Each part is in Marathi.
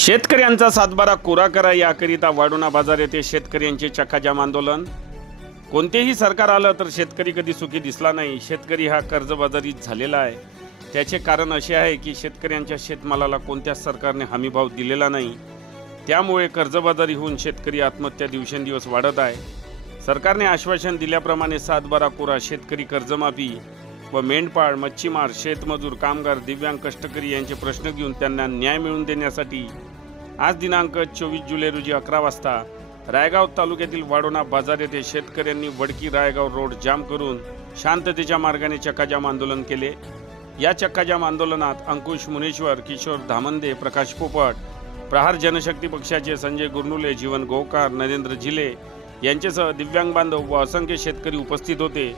शेतकऱ्यांचा सातबारा कोरा करा याकरिता वाढोणा बाजार येथे शेतकऱ्यांचे चक्काजाम आंदोलन। कोणतेही सरकार आलं तर शेतकरी कधी सुखी दिसला नाही। शेतकरी हा कर्जबाजारीत झालेला आहे। त्याचे कारण असे आहे की शेतकऱ्यांच्या शेतमालाला कोणत्याच सरकारने हमीभाव दिलेला नाही। त्यामुळे कर्जबाजारी होऊन शेतकरी आत्महत्या दिवसेंदिवस वाढत आहे। सरकारने आश्वासन दिल्याप्रमाणे सातबारा कोरा, शेतकरी कर्जमाफी व मेंढपाळ, मच्छीमार, शेतमजूर, कामगार, दिव्यांग, कष्टकरी यांचे प्रश्न घेऊन त्यांना न्याय मिळवून देण्यासाठी आज दिनांक 24 जुलै रोजी 11 वाजता रायगाव तालुक्यातील वाढोणा बाजार येथे शेतकऱ्यांनी वडकी रायगाव रोड जाम करून शांततेच्या मार्गाने चक्काजाम आंदोलन केले। या चक्काजाम आंदोलनात अंकुश मुनेश्वर, किशोर धामंदे, प्रकाश पोपट, प्रहार जनशक्ती पक्षाचे संजय गुरनुले, जीवन गोकार, नरेंद्र झिले यांच्यासह दिव्यांग बांधव व असंख्य शेतकरी उपस्थित होते।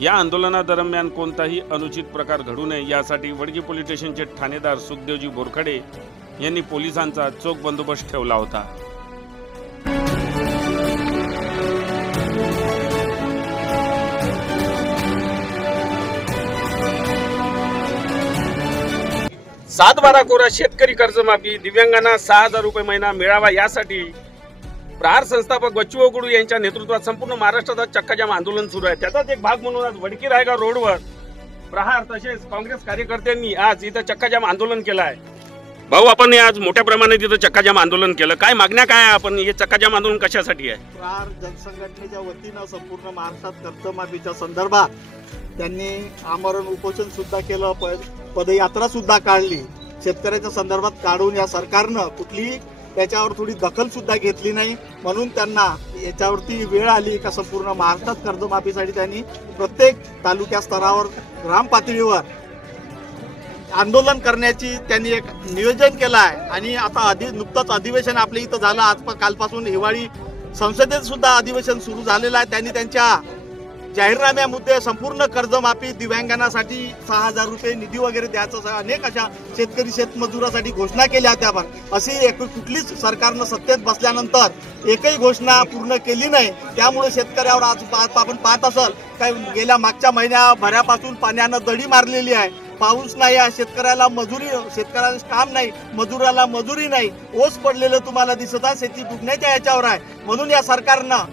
या आंदोलनादरम्यान कोणताही अनुचित प्रकार घडू नये यासाठी वडकी पोलीस स्टेशनचे ठाणेदार सुखदेवजी बोरखडे यांनी पोलिसांचा चोख बंदोबस्त ठेवला होता। सातबारा कोरा, शेतकरी कर्जमाफी, दिव्यांगांना 6000 रुपये महिना मिळावा यासाठी प्रहार संस्थापक बच्चूभाऊ कडू यांच्या नेतृत्वात संपूर्ण महाराष्ट्रात चक्काजाम आंदोलन सुरू आहे। त्याचाच एक भाग म्हणून आज वडकी रायगाव रोडवर प्रहार तसेच काँग्रेस कार्यकर्त्यांनी आज इथं चक्काजाम आंदोलन केलं आहे। भाऊ, आपण आज मोठ्या प्रमाणात इथं चक्काजाम आंदोलन केलं, काय मागण्या काय आहे? आपण हे चक्काजाम आंदोलन कशासाठी आहे? प्रहार जनसंघटनेच्या वतीनं संपूर्ण महाराष्ट्रात कर्जमाफीच्या संदर्भात त्यांनी आमरण उपोषण सुद्धा केलं, पदयात्रा सुद्धा काढली। शेतकऱ्याच्या संदर्भात काढून या सरकारनं कुठलीही त्याच्यावर थोडी दखल सुद्धा घेतली नाही। म्हणून त्यांना याच्यावरती वेळ आली का संपूर्ण महाराष्ट्रात कर्जमाफीसाठी त्यांनी प्रत्येक तालुक्या स्तरावर, ग्राम पातळीवर आंदोलन करण्याची त्यांनी एक नियोजन केलं आहे। आणि आता नुकतंच अधिवेशन आपल्या इथं झालं, आज कालपासून हिवाळी संसदेत सुद्धा अधिवेशन सुरू झालेलं आहे। त्यांनी त्यांच्या जाहीरनाम्यामध्ये संपूर्ण कर्जमाफी, दिव्यांगांसाठी 6000 रुपये निधी वगैरे द्यायचं, अनेक अशा शेतकरी शेतमजुरासाठी घोषणा केल्या होत्या। पण अशी कुठलीच सरकारनं सत्तेत बसल्यानंतर एकही घोषणा पूर्ण केली नाही। त्यामुळे शेतकऱ्यावर आज आपण पाहत असाल काय गेल्या मागच्या महिन्याभरापासून पाण्यानं दडी मारलेली आहे। पाऊस नाही आहे, शेतकऱ्याला काम नाही, मजुराला मजुरी नाही, ओस पडलेलं तुम्हाला दिसत आहे, शेती डुबण्याच्या याच्यावर आहे। म्हणून या सरकारनं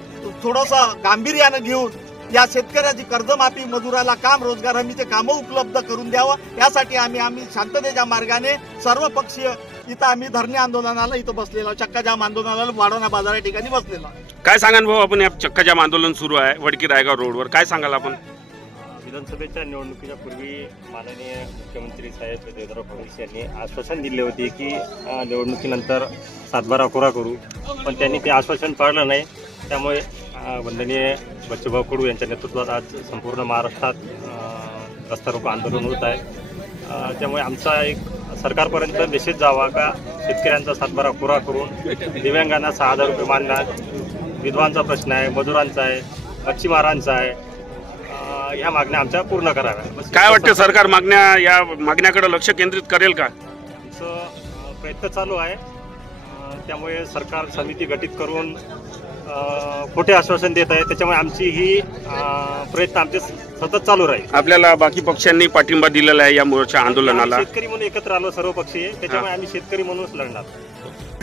थोडंसं गांभीर्यानं घेऊन या शेतकऱ्याची कर्जमाफी, मजुराला काम, रोजगार हमीचे कामं उपलब्ध करून द्यावं यासाठी आम्ही शांततेच्या मार्गाने सर्व पक्षीय इथं आम्ही धरणे आंदोलनाला इथं बसलेलो, चक्काजाम आंदोलनाला वाढोणा बाजार या ठिकाणी बसलेलो। काय सांगाल भाऊ, आपण या चक्काजाम आंदोलन सुरू आहे वडकी रायगाव रोडवर, काय सांगाल आपण? विधानसभेच्या निवडणुकीच्या पूर्वी माननीय मुख्यमंत्री साहेब देवेंद्र फडणवीस यांनी आश्वासन दिले होते की निवडणुकीनंतर सातबारा कोरा करू, पण त्यांनी ते आश्वासन पाळलं नाही। त्यामुळे वंदनीय बच्चूभाऊ कडू यांच्या नेतृत्वात आज संपूर्ण महाराष्ट्रात रस्ता रोको आंदोलन होत आहे। त्यामुळे आमचा एक सरकारपर्यंत मेसेज जावा का शेतकऱ्यांचा सातबारा कोरा करून दिव्यांगांना 6000 रुपये मानणार, विधवांचा प्रश्न आहे, मजुरांचा आहे, मच्छीमारांचा आहे, या मागण्या आमच्या पूर्ण कराव्या। काय वाटतं, सरकार या मागण्याकडे लक्ष केंद्रित करेल का? आमचं प्रयत्न चालू आहे। त्यामुळे सरकार समिती गठीत करून खोटे आश्वासन देत आहे, त्याच्यामुळे आमची ही प्रयत्न आमचे सतत चालू राहील। आपल्याला बाकी पक्षांनी पाठिंबा दिलेला आहे या मोर्चा आंदोलनाला? शेतकरी म्हणून एकत्र आलो सर्व पक्षीय, त्याच्यामुळे आम्ही शेतकरी म्हणूनच लढणार।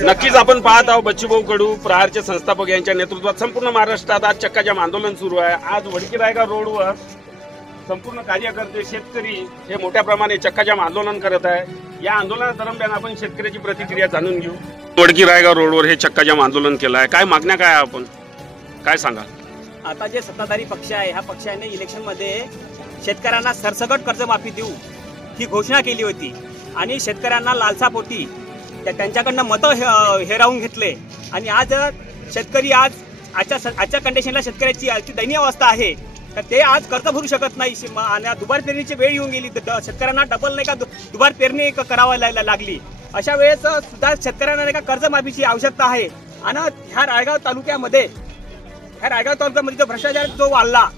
नक्कीच आपण पाहत आहोत बच्चूभाऊ कडू प्रहारचे संस्थापक यांच्या नेतृत्वात संपूर्ण महाराष्ट्रात आज चक्काजाम आंदोलन सुरू आहे। आज वडकी रायगाव रोडवर संपूर्ण कार्यकर्ते, शेतकरी हे मोठ्या प्रमाणे चक्काजाम आंदोलन करत आहे। या आंदोलनादरम्यान आपण शेतकऱ्याची प्रतिक्रिया जाणून घेऊ। वडकी रायगाव रोडवर हे चक्काजाम आंदोलन केलं आहे, काय मागण्या काय आपण काय सांगाल? आता जे सत्ताधारी पक्ष आहे, ह्या पक्षाने इलेक्शनमध्ये शेतकऱ्यांना सरसकट कर्जमाफी देऊ ही घोषणा केली होती आणि शेतकऱ्यांना लालसापोटी त्यांच्याकडनं मतं हेरावून घेतले। आणि आज शेतकरी आजच्या कंडिशनला शेतकऱ्याची दयनीय अवस्था आहे, तर ते आज कर्ज भरू शकत नाही। आणि दुबार पेरणीची वेळ येऊन गेली, शेतकऱ्यांना डबल नाही का दुबार पेरणी करावी लागली। अशा वेळेस सुद्धा शेतकऱ्यांना नाही का कर्जमाफीची आवश्यकता आहे। आणि ह्या रायगाव तालुक्यामध्ये जो भ्रष्टाचार जो वाढला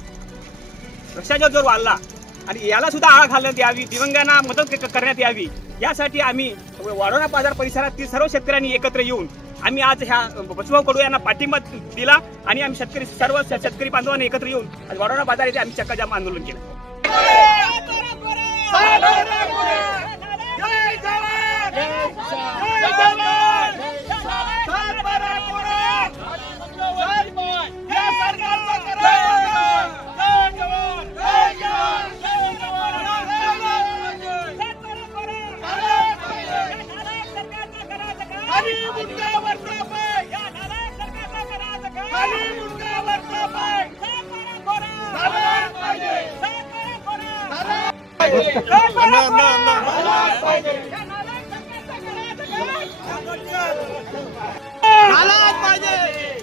आणि याला सुद्धा आळा घालण्यात यावी, दिव्यांगांना मदत करण्यात यावी, यासाठी आम्ही वाढोणा बाजार परिसरातील सर्व शेतकऱ्यांनी एकत्र येऊन आम्ही आज ह्या बच्चूभाऊ कडू यांना पाठिंबा दिला आणि आम्ही सर्व शेतकरी बांधवांनी एकत्र येऊन आज वाढोणा बाजार येथे आम्ही चक्काजाम आंदोलन केलं। जय जवान, जय जवान, जय जवान।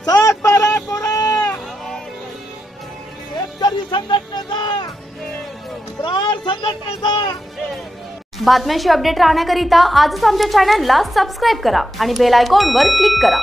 सातबारा कोरा शेतकरी संघटनेचा प्राण संघटनेचा बातम्यांशी अपडेट राहण्याकरिता आजच आमच्या चॅनलला सबस्क्राईब करा आणि बेल आयकॉनवर क्लिक करा.